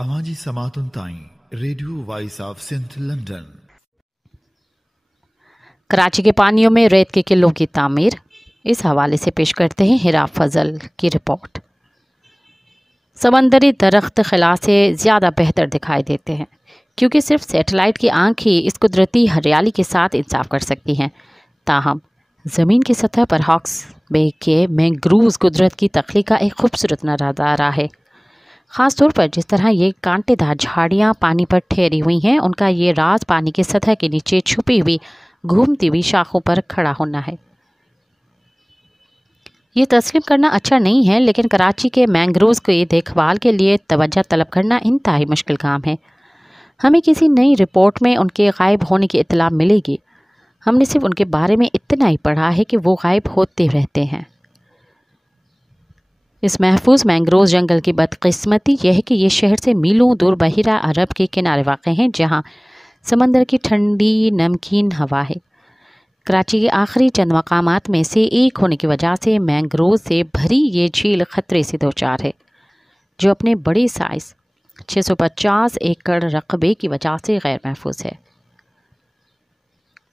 आवाज़ी समातुन ताईं radio voice of Sindh London. Karachi के पानियों में रेत के किलों की तामीर, इस हवाले से पेश करते हैं हिरा फजल की रिपोर्ट। समंदरी दरख्त खिला से ज़्यादा बेहतर दिखाई देते हैं क्योंकि सिर्फ सैटेलाइट की आंख ही इस कुदरती हरियाली के साथ इंसाफ कर सकती हैं। ताहम ज़मीन की सतह पर हॉक्स बे के मैंग्रोव्स कुदरत की तख्लीक का एक खूबसूरत नज़ारा है। ख़ास तौर पर जिस तरह ये कांटेदार झाड़ियाँ पानी पर ठहरी हुई हैं, उनका ये राज पानी की सतह के नीचे छुपी हुई घूमती हुई शाखों पर खड़ा होना है। ये तस्लीम करना अच्छा नहीं है, लेकिन कराची के मैंग्रोव्स की देखभाल के लिए तवज्जो तलब करना इंतहाई मुश्किल काम है। हमें किसी नई रिपोर्ट में उनके गायब होने की इत्तला मिलेगी। हमने सिर्फ उनके बारे में इतना ही पढ़ा है कि वो गायब होते रहते हैं। इस महफूज मैंग्रोव जंगल की बदकिस्मती यह है कि ये शहर से मीलों दूर बहिरा अरब के किनारे वाक़ हैं, जहाँ समंदर की ठंडी नमकीन हवा है। कराची के आखिरी चंद मकामात में से एक होने की वजह से मैंग्रोव से भरी ये झील खतरे से दो चार है, जो अपने बड़े साइज़ 650 एकड़ रकबे की वजह से गैर महफूज है।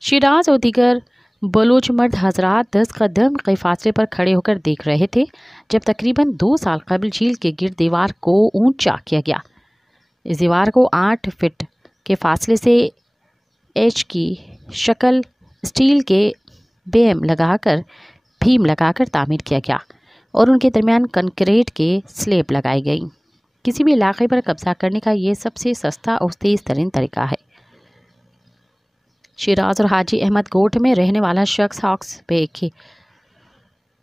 शिराज और दीगर बलोच मर्द हजरात 10 कदम के फासले पर खड़े होकर देख रहे थे जब तकरीबन 2 साल कबल झील के गिर्द दीवार को ऊंचा किया गया। इस दीवार को 8 फीट के फासले से एच की शक्ल स्टील के भीम लगाकर तामीर किया गया और उनके दरमियान कंक्रीट के स्लेब लगाई गई। किसी भी इलाके पर कब्जा करने का ये सबसे सस्ता और तेज़ तरीन तरीका है। शिराज और हाजी अहमद गोट में रहने वाला शख्स हॉक्स बे के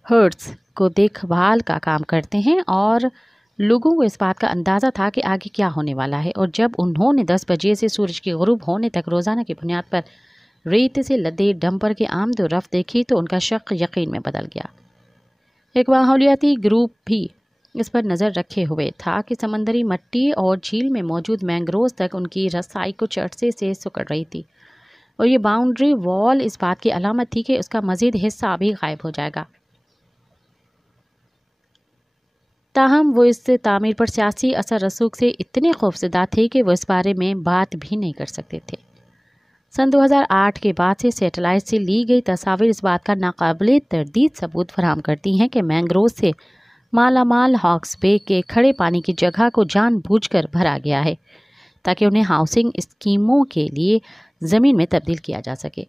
हर्ट्स को देखभाल का काम करते हैं और लोगों को इस बात का अंदाज़ा था कि आगे क्या होने वाला है, और जब उन्होंने 10 बजे से सूरज के गुरूब होने तक रोज़ाना की बुनियाद पर रेत से लदे डंपर की आमद और रफ्त देखी तो उनका शक यकीन में बदल गया। एक माहौलियाती ग्रुप भी इस पर नज़र रखे हुए था कि समंदरी मट्टी और झील में मौजूद मैंग्रोव तक उनकी रसाई कुछ अरसे से सिकुड़ रही थी, और ये बाउंड्री वॉल इस बात की अलामत थी कि उसका मज़ीद हिस्सा भी गायब हो जाएगा। ताहम वो इस तामीर पर सियासी असर रसूख से इतने खौफजदा थे कि वो इस बारे में बात भी नहीं कर सकते थे। सन 2008 के बाद से सैटेलाइट से ली गई तस्वीर इस बात का नाकाबिले तरदीद सबूत फराहम करती हैं कि मैंग्रोव से मालामाल हॉक्स बे के खड़े पानी की जगह को जानबूझकर भरा गया है ताकि उन्हें हाउसिंग स्कीमों के लिए ज़मीन में तब्दील किया जा सके।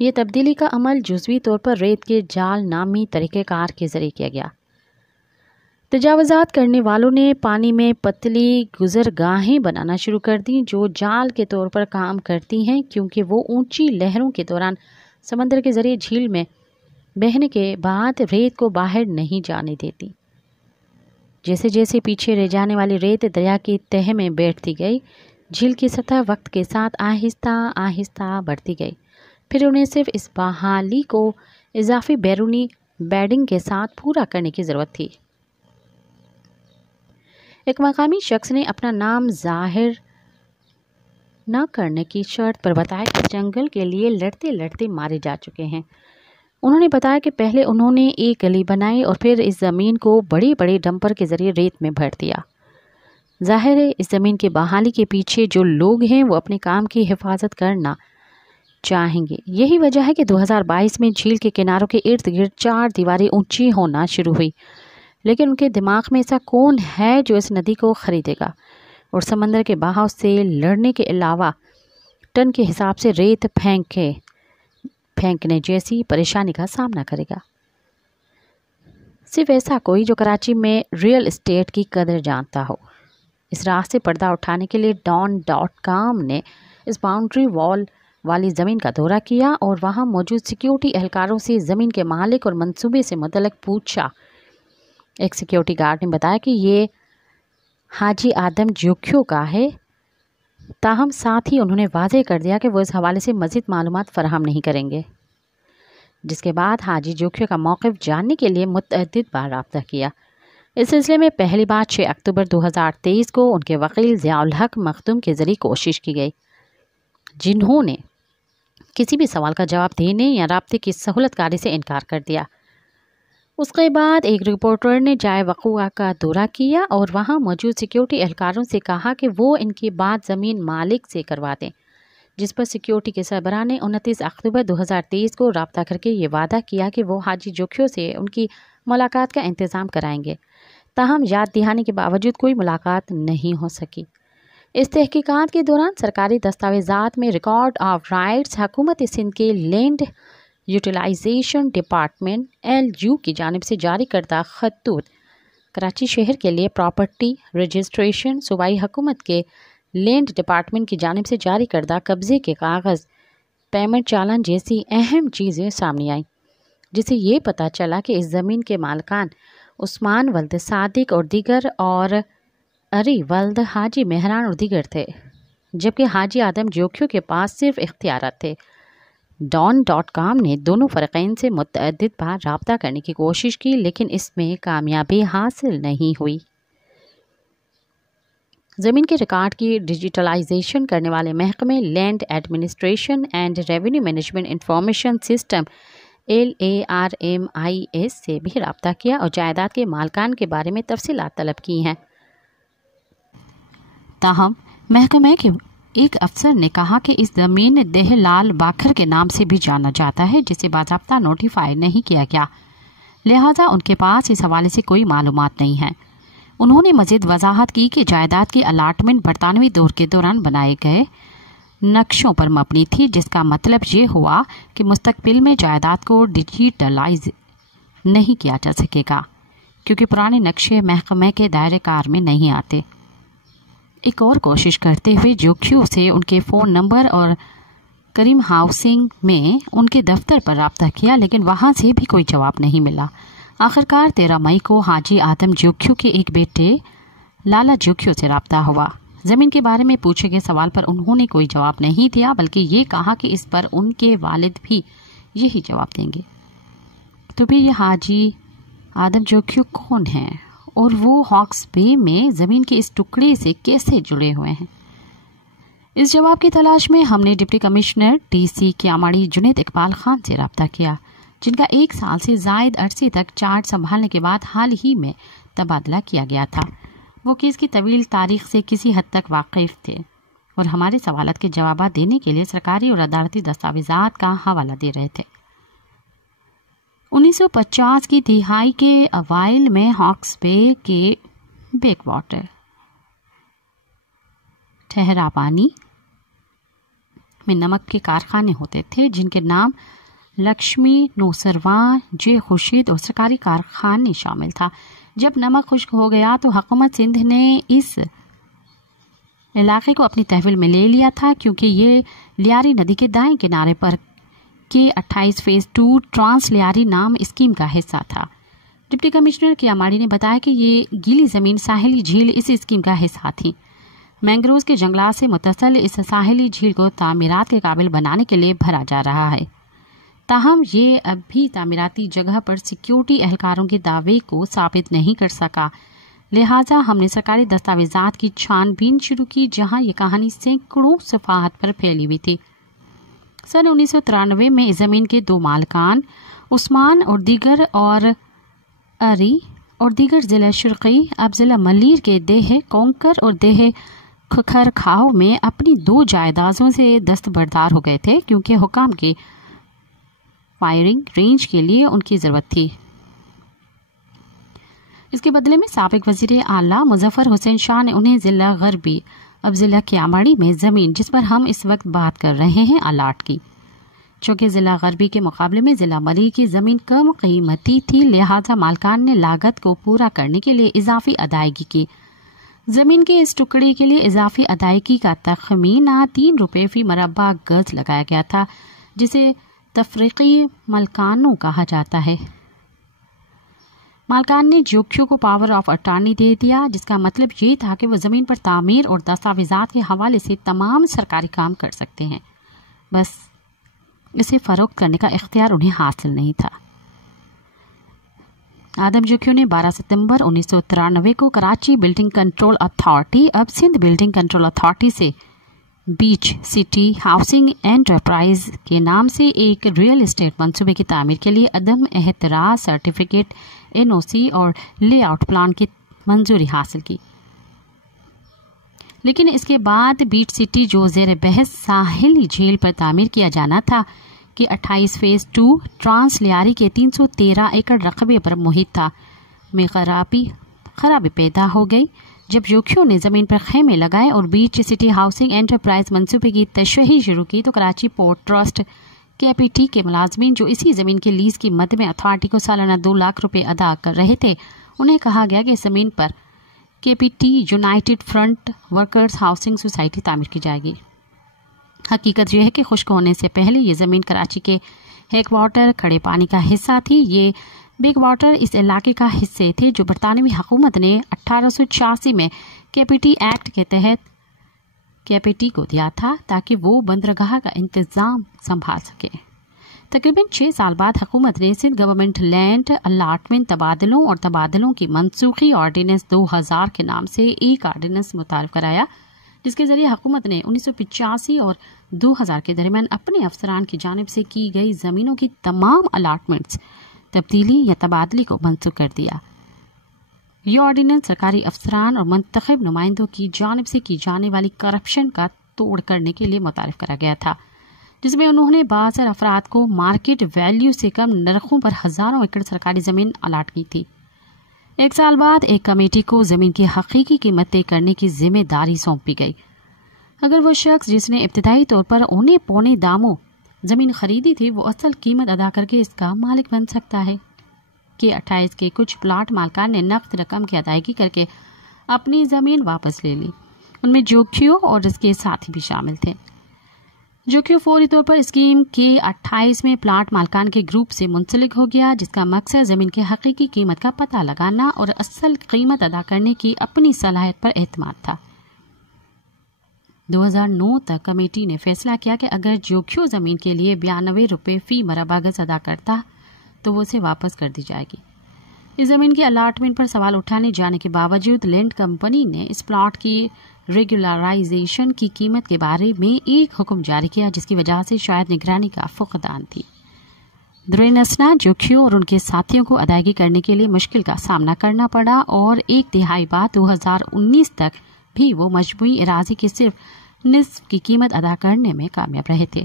ये तब्दीली का अमल जुज़वी तौर पर रेत के जाल नामी तरीक़ेकार के ज़रिए किया गया। तजावज़ात करने वालों ने पानी में पतली गुज़रगाहें बनाना शुरू कर दी जो जाल के तौर पर काम करती हैं, क्योंकि वो ऊंची लहरों के दौरान समंदर के ज़रिए झील में बहने के बाद रेत को बाहर नहीं जाने देती। जैसे जैसे पीछे रह जाने वाली रेत दरिया की तह में बैठती गई, झील की सतह वक्त के साथ आहिस्ता आहिस्ता बढ़ती गई। फिर उन्हें सिर्फ इस बहाली को इजाफी बैरूनी बेडिंग के साथ पूरा करने की ज़रूरत थी। एक मकामी शख्स ने अपना नाम जाहिर न करने की शर्त पर बताया कि जंगल के लिए लड़ते लड़ते मारे जा चुके हैं। उन्होंने बताया कि पहले उन्होंने एक गली बनाई और फिर इस ज़मीन को बड़े बड़े डंपर के ज़रिए रेत में भर दिया। जाहिर है इस ज़मीन की बहाली के पीछे जो लोग हैं वो अपने काम की हिफाजत करना चाहेंगे। यही वजह है कि 2022 में झील के किनारों के इर्द गिर्द 4 दीवारें ऊंची होना शुरू हुई, लेकिन उनके दिमाग में ऐसा कौन है जो इस नदी को ख़रीदेगा और समंदर के बहाव से लड़ने के अलावा टन के हिसाब से रेत फेंकने जैसी परेशानी का सामना करेगा। सिर्फ ऐसा कोई जो कराची में रियल एस्टेट की कदर जानता हो। इस राह से पर्दा उठाने के लिए don.com ने इस बाउंड्री वॉल वाली ज़मीन का दौरा किया और वहां मौजूद सिक्योरिटी एहलकारों से ज़मीन के मालिक और मंसूबे से मुतल्लिक़ पूछा। एक सिक्योरिटी गार्ड ने बताया कि ये हाजी आदम जोख्यो का है, ताहम साथ ही उन्होंने वाज़ेह कर दिया कि वो इस हवाले से मज़ीद मालूमात फराहम नहीं करेंगे। जिसके बाद हाजी जोख्यो का मौक़िफ़ जानने के लिए मुतअद्दिद बार राब्ता किया। इस सिलसिले में पहली बार 6 अक्टूबर 2023 को उनके वकील ज़ियाउल हक मखदूम के ज़रिए कोशिश की गई, जिन्होंने किसी भी सवाल का जवाब देने या राब्ते की सहूलतकारी से इनकार कर दिया। اس کے بعد ایک رپورٹر نے جائے وقوع کا دورہ کیا اور وہاں موجود سیکیورٹی اہلکاروں سے کہا کہ وہ ان کی بات زمین مالک سے کروا دیں، جس پر سیکیورٹی کے سربراہ نے 29 اکتوبر 2023 کو رابطہ کر کے یہ وعدہ کیا کہ وہ حاجی جوکھیو سے ان کی ملاقات کا انتظام کرائیں گے۔ تاہم یاد دہانی کے باوجود کوئی ملاقات نہیں ہو سکی۔ اس تحقیقات کے دوران سرکاری دستاویزات میں ریکارڈ آف رائٹس حکومت سندھ کے لینڈ یوٹیلائزیشن ڈپارٹمنٹ LU کی جانب سے جاری کردہ خطوط کراچی شہر کے لیے پراپرٹی رجسٹریشن، صوبائی حکومت کے لینڈ ڈپارٹمنٹ کی جانب سے جاری کردہ قبضے کے کاغذ، پیمنٹ چالان جیسی اہم چیزیں سامنے آئیں، جس سے یہ پتہ چلا کہ اس زمین کے مالکان عثمان ولد صادق اور دیگر اور اری ولد حاجی مہران اور دیگر تھے، جبکہ حاجی آدم جوکھیو کے پاس صرف اختیارات تھے۔ ڈان.com نے دونوں فریقین سے متعدد بار رابطہ کرنے کی کوشش کی، لیکن اس میں کامیابی حاصل نہیں ہوئی۔ زمین کے ریکارڈ کی ڈیجیٹلائزیشن کرنے والے محکمے land administration and revenue management information system LARMIS سے بھی رابطہ کیا اور جائیداد کے مالکان کے بارے میں تفصیلات طلب کی ہیں۔ تاہم محکمے کے ایک افسر نے کہا کہ اس زمین دہ لال باکھر کے نام سے بھی جانا جاتا ہے، جسے باضابطہ نوٹیفائی نہیں کیا گیا، لہٰذا ان کے پاس اس حوالے سے کوئی معلومات نہیں ہیں۔ انہوں نے مزید وضاحت کی کہ جائیداد کی الاٹمنٹ برطانوی دور کے دوران بنائے گئے نقشوں پر مبنی تھی، جس کا مطلب یہ ہوا کہ مستقبل میں جائیداد کو ڈیجیٹلائز نہیں کیا جا سکے گا، کیونکہ پرانے نقشے محکمے کے دائرۂ کار میں نہیں آتے۔ ایک اور کوشش کرتے ہوئے جوکھیو سے ان کے فون نمبر اور کریم ہاؤسنگ میں ان کے دفتر پر رابطہ کیا، لیکن وہاں سے بھی کوئی جواب نہیں ملا۔ آخرکار 13 مئی کو حاجی آدم جوکھیو کے ایک بیٹے لالا جوکھیو سے رابطہ ہوا۔ زمین کے بارے میں پوچھے گئے سوال پر انہوں نے کوئی جواب نہیں دیا، بلکہ یہ کہا کہ اس پر ان کے والد بھی یہی جواب دیں گے۔ تو پھر یہ حاجی آدم جوکھیو کون ہیں اور وہ ہاکس بے میں زمین کے اس ٹکڑے سے کیسے جڑے ہوئے ہیں؟ اس جواب کی تلاش میں ہم نے deputy commissioner DC Keamari Junaid Iqbal Khan سے رابطہ کیا، جن کا 1 سال سے زائد عرصے تک چارج سنبھالنے کے بعد حال ہی میں تبادلہ کیا گیا تھا۔ وہ کیس کی طویل تاریخ سے کسی حد تک واقف تھے اور ہمارے سوالات کے جوابات دینے کے لیے سرکاری اور عدالتی دستاویزات کا حوالہ دے رہے تھے۔ 1950 کی دہائی کے اوائل میں ہاکس بے کے بیک واٹر ٹھہرا پانی میں نمک کے کارخانے ہوتے تھے، جن کے نام لکشمی، نوسرواں، جے خورشید اور سرکاری کارخانے شامل تھا۔ جب نمک خشک ہو گیا تو حکومت سندھ نے اس علاقے کو اپنی تحویل میں لے لیا تھا، کیونکہ یہ لیاری ندی کے دائیں کنارے پر کے 28 فیز 2 ٹرانس لیاری نام اسکیم کا حصہ تھا۔ ڈپٹی کمشنر کیاماڑی نے بتایا کہ یہ گیلی زمین ساحلی جھیل اس اسکیم کا حصہ تھی۔ مینگروز کے جنگلات سے متصل اس ساحلی جھیل کو تعمیرات کے قابل بنانے کے لیے بھرا جا رہا ہے، تاہم یہ اب بھی تعمیراتی جگہ پر سیکیورٹی اہلکاروں کے دعوے کو ثابت نہیں کر سکا، لہٰذا ہم نے سرکاری دستاویزات کی چھان بین شروع کی، جہاں یہ کہانی سینکڑوں صفحات پر پھیلی ہوئی تھی۔ سن 1993 میں اس زمین کے 2 مالکان عثمان اور دیگر اری اور دیگر ضلع شرقی اب ضلع ملیر کے دیہ کونکر اور دیہ کھکھر کھاؤ میں اپنی 2 جائیدادوں سے دستبردار ہو گئے تھے، کیونکہ حکام کے فائرنگ رینج کے لیے ان کی ضرورت تھی۔ اس کے بدلے میں سابق وزیر اعلیٰ مظفر حسین شاہ نے انہیں ضلع غربی اب ضلع کیاماڑی میں زمین، جس پر ہم اس وقت بات کر رہے ہیں، الاٹ کی۔ چونکہ ضلع غربی کے مقابلے میں ضلع ملیر کی زمین کم قیمتی تھی، لہٰذا مالکان نے لاگت کو پورا کرنے کے لیے اضافی ادائیگی کی۔ زمین کے اس ٹکڑے کے لیے اضافی ادائیگی کا تخمینہ 3 روپے فی مربع گز لگایا گیا تھا، جسے تفریقی ملکانوں کہا جاتا ہے۔ مالکان نے جوکھیو کو پاور آف اٹارنی دے دیا، جس کا مطلب یہ تھا کہ وہ زمین پر تعمیر اور دستاویزات کے حوالے سے تمام سرکاری کام کر سکتے ہیں، بس اسے فروخت کرنے کا اختیار انہیں حاصل نہیں تھا۔ آدم جوکھیو نے 12 ستمبر 1993 کو کراچی بلڈنگ کنٹرول اتھارٹی اب سندھ بلڈنگ کنٹرول اتھارٹی سے बीच सिटी हाउसिंग एंटरप्राइज के नाम से एक रियल एस्टेट मंसूबे की तामीर के लिए अदम एहतराज सर्टिफिकेट, NOC और लेआउट प्लान की मंजूरी हासिल की। लेकिन इसके बाद बीच सिटी जो ज़ेर बहस साहिली झील पर तामीर किया जाना था कि 28 फेज 2 ट्रांस लियारी के 313 एकड़ रकबे पर मुहित था, में खराबी पैदा हो गई जब जोखियों ने जमीन पर खेमे लगाए और बीच सिटी हाउसिंग एंटरप्राइज मंसूबे की तशहीह शुरू की तो कराची पोर्ट ट्रस्ट KPT के मुलाजमीन जो इसी जमीन के लीज की मद में अथॉरिटी को सालाना 2 लाख रुपए अदा कर रहे थे, उन्हें कहा गया कि इस जमीन पर KPT United front workers housing society तामीर की जाएगी। हकीकत यह है कि खुश्क होने से पहले ये ज़मीन कराची के हेक वाटर खड़े पानी का हिस्सा थी। ये बिग वाटर इस इलाके का हिस्से थे जो बरतानवी हुकूमत ने 1886 में KPT एक्ट के तहत KPT को दिया था ताकि वो बंदरगाह का इंतज़ाम संभाल सके। तकरीबन 6 साल बाद हुकूमत ने सिंध गवर्नमेंट लैंड अलाटमेंट तबादलों और तबादलों की मनसूखी ऑर्डिनेंस 2000 के नाम से एक ऑर्डिनेंस मुतारिफ कराया, जिसके जरिए हुकूमत ने 1985 और 2000 के दरमियान अपने अफसरान की जानिब से की गई ज़मीनों की तमाम अलाटमेंट्स तब्दीली या तबादली को मनसूख कर दिया। ये ऑर्डिनेंस सरकारी अफसरान और मुंतखब नुमाइंदों की जानिब से की जाने वाली करप्शन का तोड़ करने के लिए मुतारिफ करा गया था, जिसमें उन्होंने बाज़र अफराद को मार्केट वैल्यू से कम नरखों पर हज़ारों एकड़ सरकारी ज़मीन अलाट की थी। 1 साल बाद एक कमेटी को ज़मीन की हकीकी कीमत तय करने की जिम्मेदारी सौंपी गई। अगर वो शख्स जिसने इब्तिदाई तौर पर उन्हें पौने दामों ज़मीन खरीदी थी वो असल कीमत अदा करके इसका मालिक बन सकता है कि 28 के कुछ प्लाट मालकान ने नकद रकम की अदायगी करके अपनी ज़मीन वापस ले ली। उनमें जोखियों और इसके साथी भी शामिल थे। जोखियों फौरी तौर पर स्कीम के 28 में प्लाट मालकान के ग्रुप से मुंसलिक हो गया, जिसका मकसद ज़मीन की हकीकी कीमत का पता लगाना और असल कीमत अदा करने की अपनी सलाहियत पर एतमाद था। 2009 तक कमेटी ने फैसला किया कि अगर जोखियों ज़मीन के लिए 92 रुपये फी मरबा गज अदा करता तो वो उसे वापस कर दी जाएगी। इस ज़मीन की अलाटमेंट पर सवाल उठाने जाने के बावजूद लैंड कंपनी ने इस प्लॉट की रेगुलराइजेशन की कीमत के बारे में एक हुक्म जारी किया, जिसकी वजह से शायद निगरानी का फुकदान थी। दुरेनसना जोखियों और उनके साथियों को अदायगी करने के लिए मुश्किल का सामना करना पड़ा और 1 तिहाई बाद 2019 तक भी वो मजमूई इराज़ी की सिर्फ निस्फ की कीमत अदा करने में कामयाब रहे थे।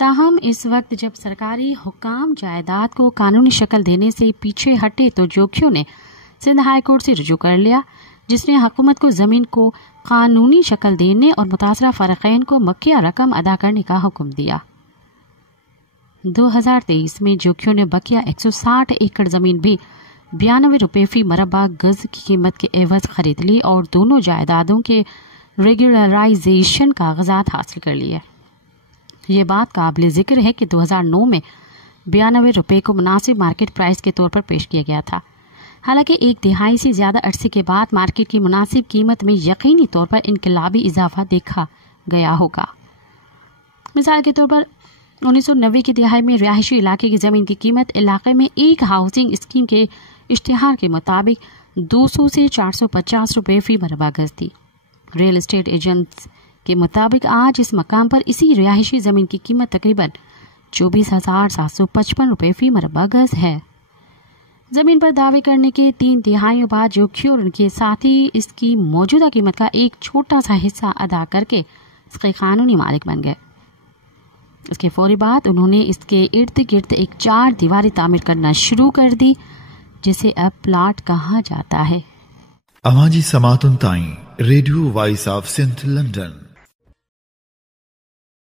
ताहम इस वक्त जब सरकारी हुकाम जायदाद को कानूनी शक्ल देने से पीछे हटे तो जोखियों ने सिंध हाई कोर्ट से रुजू कर लिया, जिसने हुकूमत को ज़मीन को कानूनी शक्ल देने और मुतासरा फ़रक़ैन को मक्किया रकम अदा करने का हुक्म दिया। 2023 में जोखियों ने बकिया 160 एकड़ ज़मीन भी 92 रुपये फी मरबा गज की कीमत के एवज खरीद ली और दोनों जायदादों के रेगुलराइजेशन कागजात हासिल कर लिए। ये बात काबिल जिक्र है कि 2009 में 92 रुपये को मुनासिब मार्केट प्राइस के तौर पर पेश किया गया था। हालांकि 1 तिहाई से ज़्यादा अरसे के बाद मार्केट की मुनासिब कीमत में यकीनी तौर पर इनकलाबी इजाफा देखा गया होगा। मिसाल के तौर पर 1990 की दिहाई में रिहायशी इलाके की ज़मीन की कीमत इलाके में एक हाउसिंग स्कीम के इश्तिहार के मुताबिक 200 से 450 रुपये फी मरबा गज थी। रियल एस्टेट एजेंट्स के मुताबिक आज इस मकाम पर इसी रिहायशी ज़मीन की कीमत तकरीबन 24,755 रुपये फी मरबा गज है। ज़मीन पर दावे करने के 3 तिहाइयों बाद जोखियों और उनके साथी इसकी मौजूदा कीमत का एक छोटा सा हिस्सा अदा करके इसके कानूनी मालिक बन गए। इसके फौरी बाद उन्होंने इसके इर्द गिर्द एक 4 दीवारी तामीर करना शुरू कर दी, जिसे अब प्लाट कहा जाता है। अवाजी समातुन ताई radio voice of Sindh London.